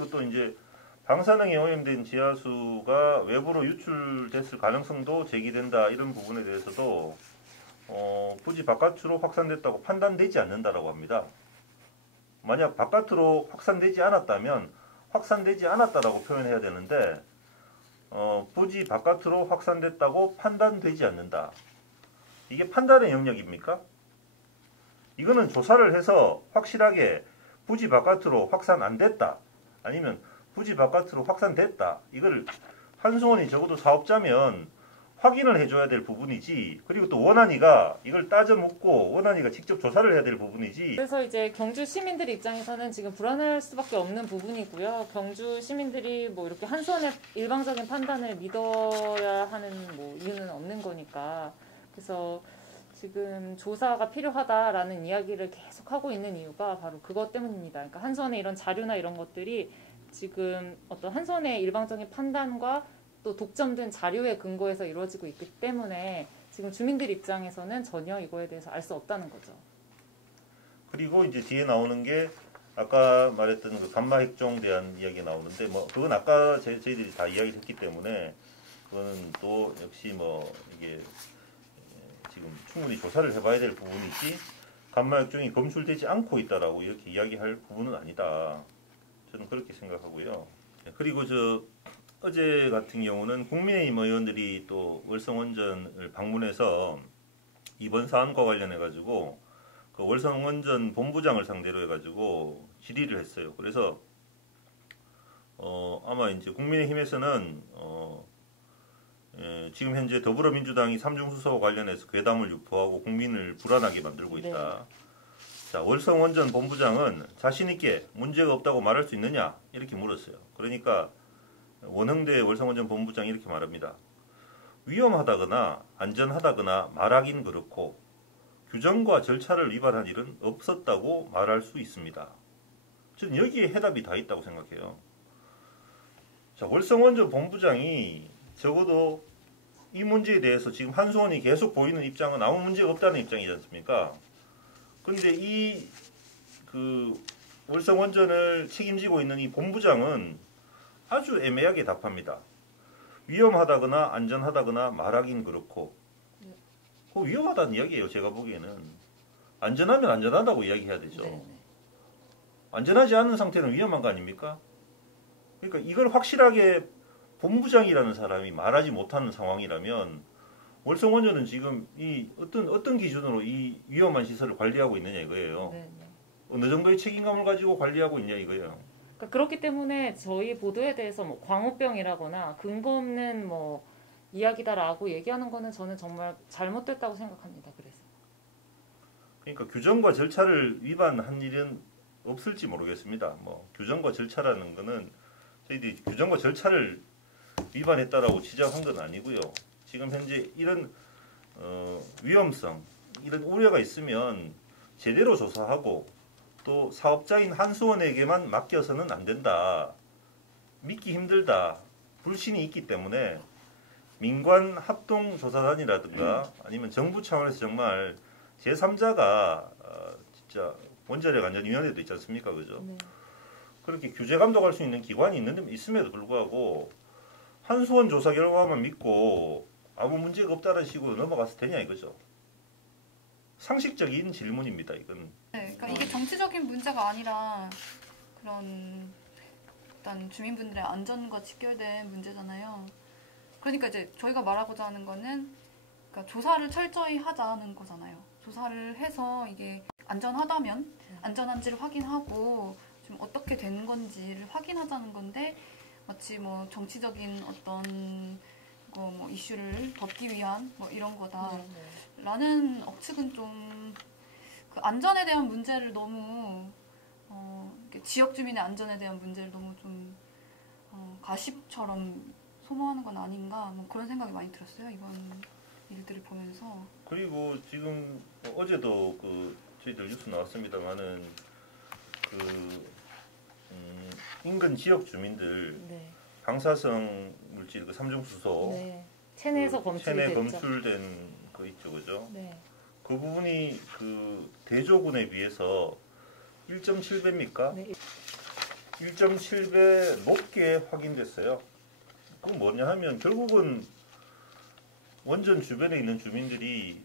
또 이제 방사능에 오염된 지하수가 외부로 유출됐을 가능성도 제기된다. 이런 부분에 대해서도 부지 바깥으로 확산됐다고 판단되지 않는다라고 합니다. 만약 바깥으로 확산되지 않았다면 확산되지 않았다라고 표현해야 되는데 부지 바깥으로 확산됐다고 판단되지 않는다. 이게 판단의 영역입니까? 이거는 조사를 해서 확실하게 부지 바깥으로 확산 안 됐다. 아니면 부지 바깥으로 확산됐다. 이걸 한수원이 적어도 사업자면 확인을 해줘야 될 부분이지. 그리고 또 원안위가 이걸 따져 묻고 원안위가 직접 조사를 해야 될 부분이지. 그래서 이제 경주 시민들 입장에서는 지금 불안할 수밖에 없는 부분이고요. 경주 시민들이 뭐 이렇게 한수원의 일방적인 판단을 믿어야 하는 뭐 이유는 없는 거니까. 그래서 지금 조사가 필요하다라는 이야기를 계속 하고 있는 이유가 바로 그것 때문입니다. 그러니까 한수원의 이런 자료나 이런 것들이 지금 어떤 한수원의 일방적인 판단과 또 독점된 자료에 근거해서 이루어지고 있기 때문에 지금 주민들 입장에서는 전혀 이거에 대해서 알 수 없다는 거죠. 그리고 이제 뒤에 나오는 게 아까 말했던 그 감마 핵종 대한 이야기가 나오는데 뭐 그건 아까 저희들이 다 이야기했기 때문에 그거는 또 역시 뭐 이게 지금 충분히 조사를 해봐야 될 부분이지 감마 핵종이 검출되지 않고 있다라고 이렇게 이야기할 부분은 아니다. 저는 그렇게 생각하고요. 그리고 어제 같은 경우는 국민의힘 의원들이 또 월성원전을 방문해서 이번 사안과 관련해 가지고 그 월성원전 본부장을 상대로 해 가지고 질의를 했어요. 그래서 아마 이제 국민의힘에서는 지금 현재 더불어민주당이 삼중수소와 관련해서 괴담을 유포하고 국민을 불안하게 만들고 있다. 네. 자, 월성원전 본부장은 자신 있게 문제가 없다고 말할 수 있느냐 이렇게 물었어요. 그러니까 원흥대 월성원전 본부장이 이렇게 말합니다. 위험하다거나 안전하다거나 말하긴 그렇고 규정과 절차를 위반한 일은 없었다고 말할 수 있습니다. 저는 여기에 해답이 다 있다고 생각해요. 자, 월성원전 본부장이 적어도 이 문제에 대해서 지금 한수원이 계속 보이는 입장은 아무 문제가 없다는 입장이지 않습니까? 근데 이 월성원전을 책임지고 있는 이 본부장은 아주 애매하게 답합니다. 위험하다거나 안전하다거나 말하긴 그렇고 그 위험하다는 이야기예요. 제가 보기에는 안전하면 안전하다고 이야기해야 되죠. 네네. 안전하지 않은 상태는 위험한 거 아닙니까? 그러니까 이걸 확실하게 본부장이라는 사람이 말하지 못하는 상황이라면 월성원전은 지금 이 어떤 기준으로 이 위험한 시설을 관리하고 있느냐 이거예요. 네네. 어느 정도의 책임감을 가지고 관리하고 있냐 이거예요. 그러니까 그렇기 때문에 저희 보도에 대해서 뭐 광우병이라거나 근거 없는 뭐 이야기다라고 얘기하는 거는 저는 정말 잘못됐다고 생각합니다. 그러니까 규정과 절차를 위반한 일은 없을지 모르겠습니다. 뭐 규정과 절차라는 거는 저희들이 규정과 절차를 위반했다라고 지적한 건 아니고요. 지금 현재 이런 위험성, 이런 우려가 있으면 제대로 조사하고 또 사업자인 한수원에게만 맡겨서는 안 된다. 믿기 힘들다. 불신이 있기 때문에 민관 합동조사단이라든가 아니면 정부 차원에서 정말 제3자가 진짜 원자력안전위원회도 있지 않습니까? 그죠? 네. 그렇게 규제 감독할 수 있는 기관이 있음에도 불구하고 한수원 조사 결과만 믿고 아무 문제가 없다는 식으로 넘어가서 되냐 이거죠. 상식적인 질문입니다. 이건. 네, 그러니까 이게 정치적인 문제가 아니라 그런 일단 주민분들의 안전과 직결된 문제잖아요. 그러니까 이제 저희가 말하고자 하는 거는 그러니까 조사를 철저히 하자는 거잖아요. 조사를 해서 이게 안전하다면 안전한지를 확인하고 좀 어떻게 된 건지를 확인하자는 건데 마치 뭐 정치적인 어떤 뭐 이슈를 덮기 위한 뭐 이런 거다라는 억측은 좀 그 안전에 대한 문제를 너무 지역 주민의 안전에 대한 문제를 너무 좀 가십처럼 소모하는 건 아닌가 뭐 그런 생각이 많이 들었어요. 이번 일들을 보면서. 그리고 지금 어제도 저희들 뉴스 나왔습니다만은 인근 지역 주민들 네. 방사성 물질 삼중수소 네. 체내에서 체내 검출된 거 있죠, 그죠? 네. 그 부분이 대조군에 비해서 1.7배입니까? 네. 1.7배 높게 확인됐어요. 그건 뭐냐 하면 결국은 원전 주변에 있는 주민들이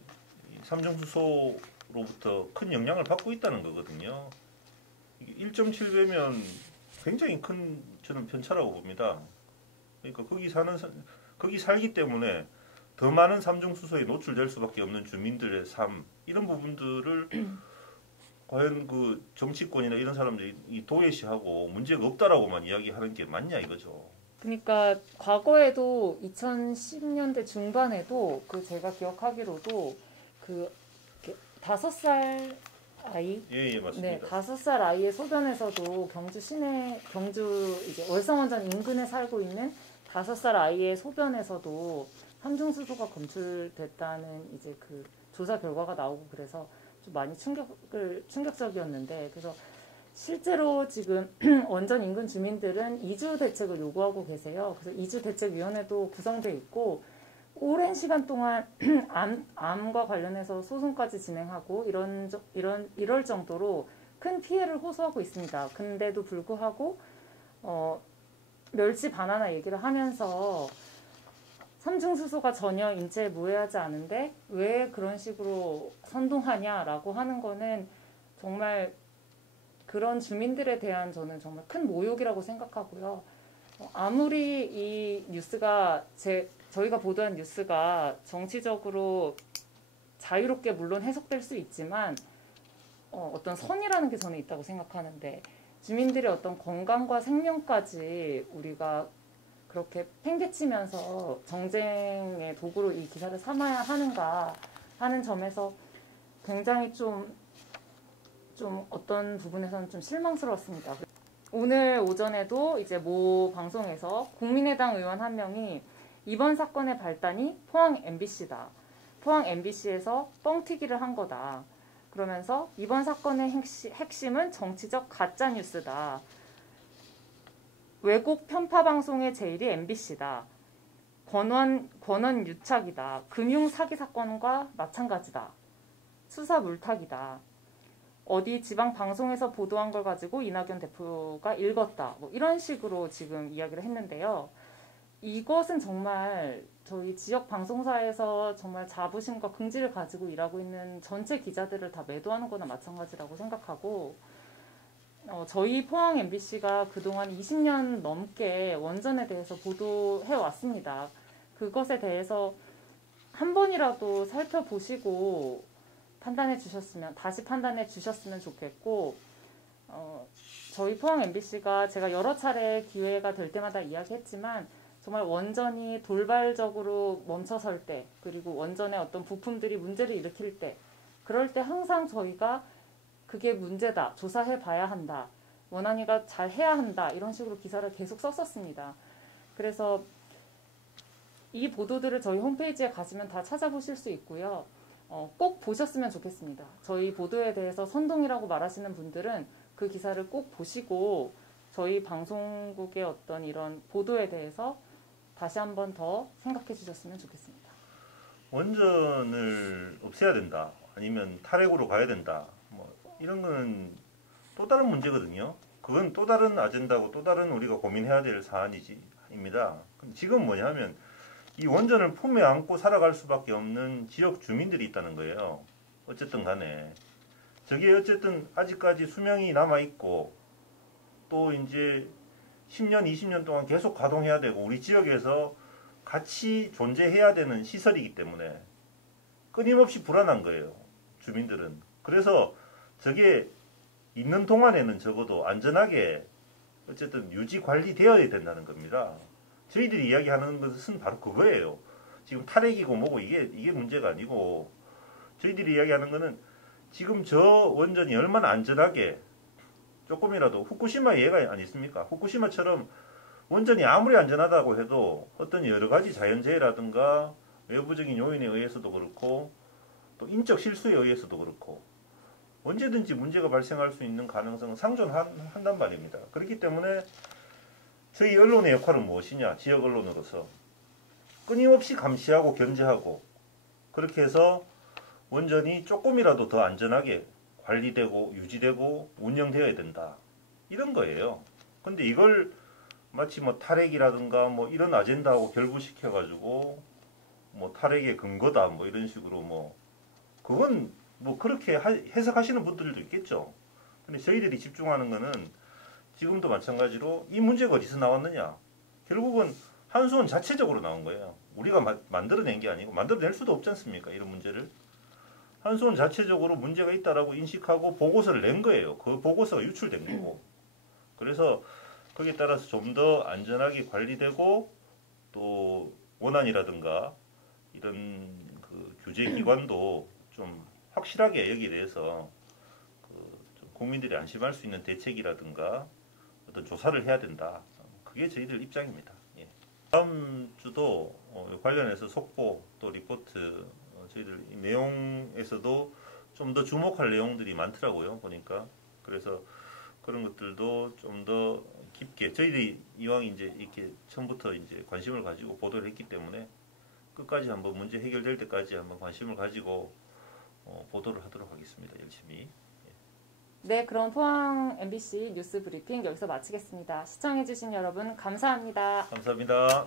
삼중수소로부터 큰 영향을 받고 있다는 거거든요. 1.7배면 굉장히 큰 저는 편차라고 봅니다. 그러니까 거기 살기 때문에 더 많은 삼중수소에 노출될 수밖에 없는 주민들의 삶 이런 부분들을 과연 그 정치권이나 이런 사람들이 이 도외시하고 문제가 없다라고만 이야기하는 게 맞냐 이거죠. 그러니까 과거에도 2010년대 중반에도 그 제가 기억하기로도 그 5살 아이, 예, 예, 맞습니다. 네, 5살 아이의 소변에서도 경주 시내, 경주 이제 월성원전 인근에 살고 있는 5살 아이의 소변에서도 함중수소가 검출됐다는 이제 그 조사 결과가 나오고 그래서 좀 많이 충격적이었는데, 그래서 실제로 지금 원전 인근 주민들은 이주 대책을 요구하고 계세요. 그래서 이주 대책위원회도 구성돼 있고 오랜 시간 동안 암과 관련해서 소송까지 진행하고 이럴 정도로 큰 피해를 호소하고 있습니다. 근데도 불구하고 멸치 바나나 얘기를 하면서 삼중수소가 전혀 인체에 무해하지 않은데 왜 그런 식으로 선동하냐라고 하는 거는 정말 그런 주민들에 대한 저는 정말 큰 모욕이라고 생각하고요. 아무리 이 뉴스가 저희가 보도한 뉴스가 정치적으로 자유롭게 물론 해석될 수 있지만 어떤 선이라는 게 저는 있다고 생각하는데 주민들의 어떤 건강과 생명까지 우리가 그렇게 팽개치면서 정쟁의 도구로 이 기사를 삼아야 하는가 하는 점에서 굉장히 좀 어떤 부분에서는 좀 실망스러웠습니다. 오늘 오전에도 이제 모 방송에서 국민의당 의원 한 명이 이번 사건의 발단이 포항 MBC다. 포항 MBC에서 뻥튀기를 한 거다. 그러면서 이번 사건의 핵심은 정치적 가짜뉴스다. 왜곡 편파 방송의 제일이 MBC다. 권원 유착이다. 금융 사기 사건과 마찬가지다. 수사 물타기다. 어디 지방 방송에서 보도한 걸 가지고 이낙연 대표가 읽었다. 뭐 이런 식으로 지금 이야기를 했는데요. 이것은 정말 저희 지역 방송사에서 정말 자부심과 긍지를 가지고 일하고 있는 전체 기자들을 다 매도하는 거나 마찬가지라고 생각하고 저희 포항 MBC가 그동안 20년 넘게 원전에 대해서 보도해 왔습니다. 그것에 대해서 한 번이라도 살펴보시고 다시 판단해 주셨으면 좋겠고, 저희 포항 MBC가 제가 여러 차례 기회가 될 때마다 이야기했지만 정말 원전이 돌발적으로 멈춰설 때, 그리고 원전의 어떤 부품들이 문제를 일으킬 때, 그럴 때 항상 저희가 그게 문제다, 조사해 봐야 한다, 원안위가 잘 해야 한다, 이런 식으로 기사를 계속 썼었습니다. 그래서 이 보도들을 저희 홈페이지에 가시면 다 찾아보실 수 있고요. 꼭 보셨으면 좋겠습니다. 저희 보도에 대해서 선동이라고 말하시는 분들은 그 기사를 꼭 보시고 저희 방송국의 어떤 이런 보도에 대해서 다시 한 번 더 생각해 주셨으면 좋겠습니다. 원전을 없애야 된다. 아니면 탈핵으로 가야 된다. 뭐 이런 거는 또 다른 문제거든요. 그건 또 다른 아젠다고 또 다른 우리가 고민해야 될 사안입니다. 지금 뭐냐면 이 원전을 품에 안고 살아갈 수밖에 없는 지역 주민들이 있다는 거예요. 어쨌든 간에. 저게 어쨌든 아직까지 수명이 남아있고 또 이제 10년, 20년 동안 계속 가동해야 되고 우리 지역에서 같이 존재해야 되는 시설이기 때문에 끊임없이 불안한 거예요. 주민들은. 그래서 저게 있는 동안에는 적어도 안전하게 어쨌든 유지 관리되어야 된다는 겁니다. 저희들이 이야기하는 것은 바로 그거예요. 지금 탈핵이고 뭐고 이게 문제가 아니고 저희들이 이야기하는 거는 지금 저 원전이 얼마나 안전하게 조금이라도 후쿠시마 예가 아니습니까? 후쿠시마처럼 원전이 아무리 안전하다고 해도 어떤 여러 가지 자연재해라든가 외부적인 요인에 의해서도 그렇고 또 인적 실수에 의해서도 그렇고 언제든지 문제가 발생할 수 있는 가능성은 상존한단 말입니다. 그렇기 때문에 저희 언론의 역할은 무엇이냐? 지역 언론으로서 끊임없이 감시하고 견제하고 그렇게 해서 원전이 조금이라도 더 안전하게 관리되고 유지되고 운영되어야 된다. 이런 거예요. 근데 이걸 마치 뭐 탈핵이라든가 뭐 이런 아젠다하고 결부시켜가지고 뭐 탈핵의 근거다 뭐 이런 식으로 뭐 그건 뭐 그렇게 해석하시는 분들도 있겠죠. 근데 저희들이 집중하는 거는 지금도 마찬가지로 이 문제가 어디서 나왔느냐. 결국은 한수원 자체적으로 나온 거예요. 우리가 만들어낸 게 아니고 만들어낼 수도 없지 않습니까? 이런 문제를. 한수원 자체적으로 문제가 있다라고 인식하고 보고서를 낸 거예요. 그 보고서가 유출된 거고. 그래서 거기에 따라서 좀 더 안전하게 관리되고 또 원안이라든가 이런 그 규제 기관도 좀 확실하게 여기에 대해서 좀 국민들이 안심할 수 있는 대책이라든가 어떤 조사를 해야 된다. 그게 저희들 입장입니다. 예. 다음 주도 관련해서 속보 또 리포트 저희들 이 내용에서도 좀 더 주목할 내용들이 많더라고요. 보니까 그래서 그런 것들도 좀 더 깊게 저희들이 이왕 이제 이렇게 처음부터 이제 관심을 가지고 보도를 했기 때문에 끝까지 한번 문제 해결될 때까지 한번 관심을 가지고 보도를 하도록 하겠습니다. 열심히. 네, 그럼 포항 MBC 뉴스 브리핑 여기서 마치겠습니다. 시청해주신 여러분 감사합니다. 감사합니다.